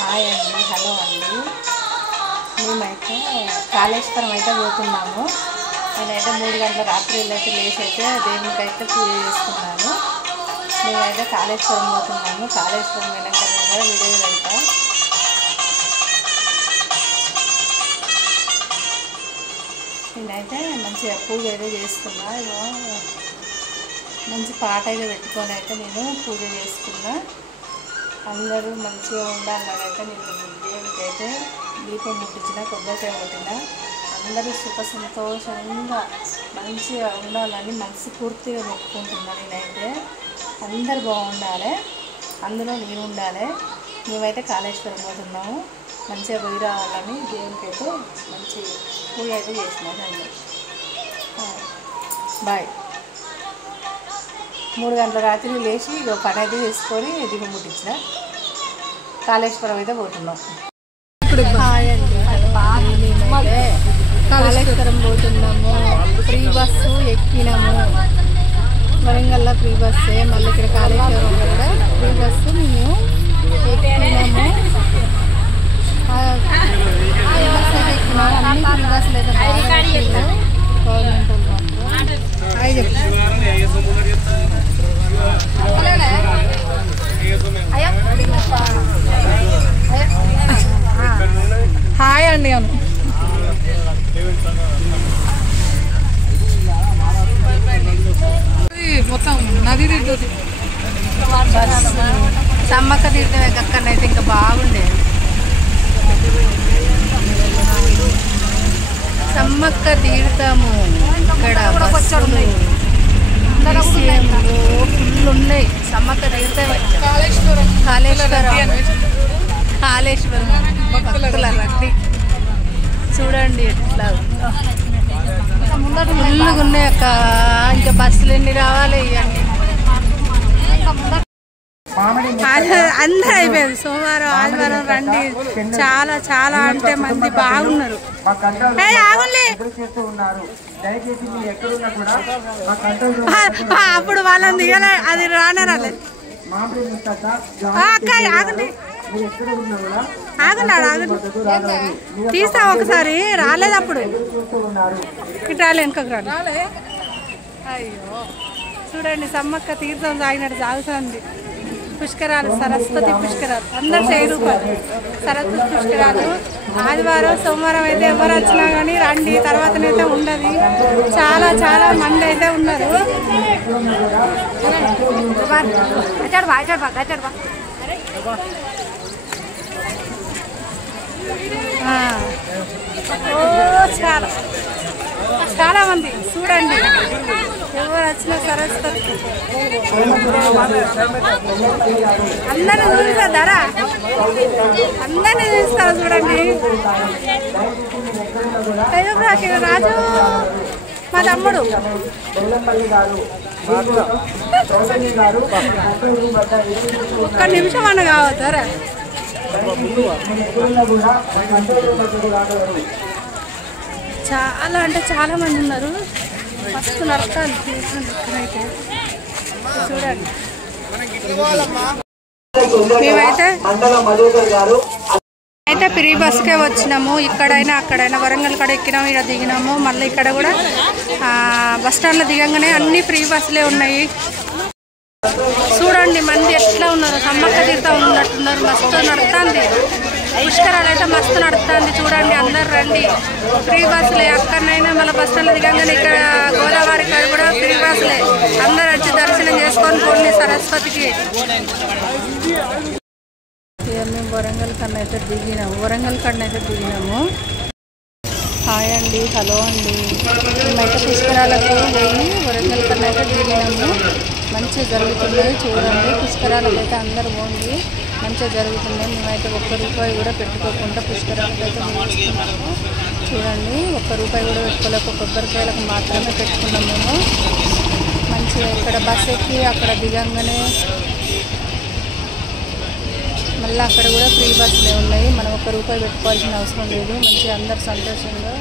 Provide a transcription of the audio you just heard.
Hi అండి, hello అండి. మేమైతే కాళేశ్వరం అయితే పోతున్నాము. నేనైతే 3 గంటల రాత్రి అయితే లేచి అయితే దేవునికైతే పూజ చేసుకున్నాను. మేమైతే కాళేశ్వరం పోతున్నాము. కాళేశ్వరం వెనక కూడా వీడియో పెడతాం. నేనైతే మంచిగా పూజ అయితే చేసుకున్నా. మంచి పాట అయితే పెట్టుకొని అయితే నేను పూజ చేసుకున్నా. అందరూ మంచిగా ఉండాలని అయితే నేను దేవునికైతే దీపం ముట్టించిన, కొబ్బరికాయ కొట్టిన. అందరూ సుఖ సంతోషంగా మంచిగా ఉండాలని మనస్ఫూర్తిగా మొక్కుకుంటున్నాను. నేనైతే అందరు బాగుండాలి, అందులో నేను ఉండాలి. మేమైతే కాళేశ్వరం పోతున్నాము. మంచిగా పోయి రావాలని దేవునికైతే మంచి పూజ అయితే చేసినాను అండి. బాయ్. 3 గంటల రాత్రి లేచి పని అయితే చేసుకొని దీపం ముట్టించిన. కాళేశ్వరం అయితే పోతున్నాం. ఇప్పుడు హాయ్ అండి, మేమైతే కాళేశ్వరం పోతున్నాము. ఫ్రీ బస్సు ఎక్కినాము. వరంగల్లో ఫ్రీ బస్సే, మళ్ళీ ఇక్కడ కాళేశ్వరం కూడా ఫ్రీ బస్సు మేము ఎక్కినాము. ఫ్రీ బస్ అయితే ఎక్కినాము. అన్ని ఫ్రీ బస్సులు అయితే గవర్నమెంట్ అవి చెప్తాను. హాయ్ అండి అను. మొత్తం నది తీరుతుంది. సమ్మక్క తీర్థం ఎక్కడైతే ఇంకా బాగుండేది. సమ్మక్క తీర్థము ఇక్కడ బస్సులు ఫుల్ ఉన్నాయి. సమ్మక్క తీర్థం కాళేశ్వరం భక్తుల రద్దీ చూడండి ఎట్లా ఫుల్గా ఉన్నాయి అక్క. ఇంకా బస్సులు ఎన్ని రావాలి ఇవన్నీ. అందరూ అయిపోయింది. సోమవారం ఆదివారం రండి. చాలా చాలా అంటే మంది బాగున్నారు. అప్పుడు వాళ్ళని దిగలే, అది రానే రాలేదు. అక్క ఆగండి, ఆగండి తీస్తాం ఒకసారి. రాలేదు అప్పుడు ఇటు రాలే, వెనుకకు రాలే. అయ్యో చూడండి, సమ్మక్క తీర్థం తాగినట్టు సాగుతుంది. పుష్కరాలు, సరస్వతి పుష్కరాలు, అందరు 1000 రూపాయలు సరస్వతి పుష్కరాలు. ఆదివారం సోమవారం అయితే ఎవరు వచ్చినా కానీ రండి, తర్వాతనైతే ఉండదు. చాలా చాలా మంది అయితే ఉన్నారు. చాలా చాలా మంది చూడండి, ఎవరు వచ్చినా సరస్వతి అందరినీ చూపిస్తారు. ధర అందరినీ చూపిస్తారు చూడండి. రాజు మా తమ్ముడు. ఒక్క నిమిషం అన్న కావద్దారా. చాలా అంటే చాలా మంది ఉన్నారు. ఫస్ట్ నరకాలి ఇక్కడైతే చూడండి. మేమైతే ఫ్రీ బస్కే వచ్చినాము. ఇక్కడైనా అక్కడైనా వరంగల్ కాడ ఎక్కినాము, ఇక్కడ దిగినాము. మళ్ళీ ఇక్కడ కూడా బస్ స్టాండ్లో దిగంగానే అన్ని ఫ్రీ బస్సులే ఉన్నాయి. చూడండి మంది ఎట్లా ఉన్నారు. సమ్మక్క తీర్థం ఉన్నట్టున్నారు. మస్తు నడుస్తుంది. పుష్కరాలు అయితే మస్తు నడుస్తుంది. చూడండి అందరు రండి. ఫ్రీ బస్సులే. అక్కడనైనా మళ్ళీ బస్ స్టాండ్లో దిగంగానే ఇక్కడ గోదావరి కాడ కూడా ఫ్రీ బస్సులే. అందరు వచ్చి దర్శనం చేసుకొని పోండి సరస్వతికి. మేము వరంగల్ కన్నా అయితే దిగినాము. హాయ్ అండి, హలో అండి. మేమైతే పుష్కరాలకు పోయి వరంగల్ కన్నా అయితే దిగినాము. మంచిగా జరుగుతున్నాయి చూడండి. పుష్కరాలకు అయితే అందరు పోండి, మంచిగా జరుగుతున్నాయి. మేమైతే 1 రూపాయి కూడా పెట్టుకోకుండా పుష్కరాలకు అయితే ముగించుకున్నాము. చూడండి, 1 రూపాయి కూడా పెట్టుకోలేక కొబ్బరికాయలకు మాత్రమే పెట్టుకున్నాం మేము. మంచిగా ఇక్కడ బస్ ఎక్కి అక్కడ దిగంగానే మళ్ళీ అక్కడ కూడా ఫ్రీ బస్సులే ఉన్నాయి. మనం 1 రూపాయి పెట్టుకోవాల్సిన అవసరం లేదు. మంచిగా అందరు సంతోషంగా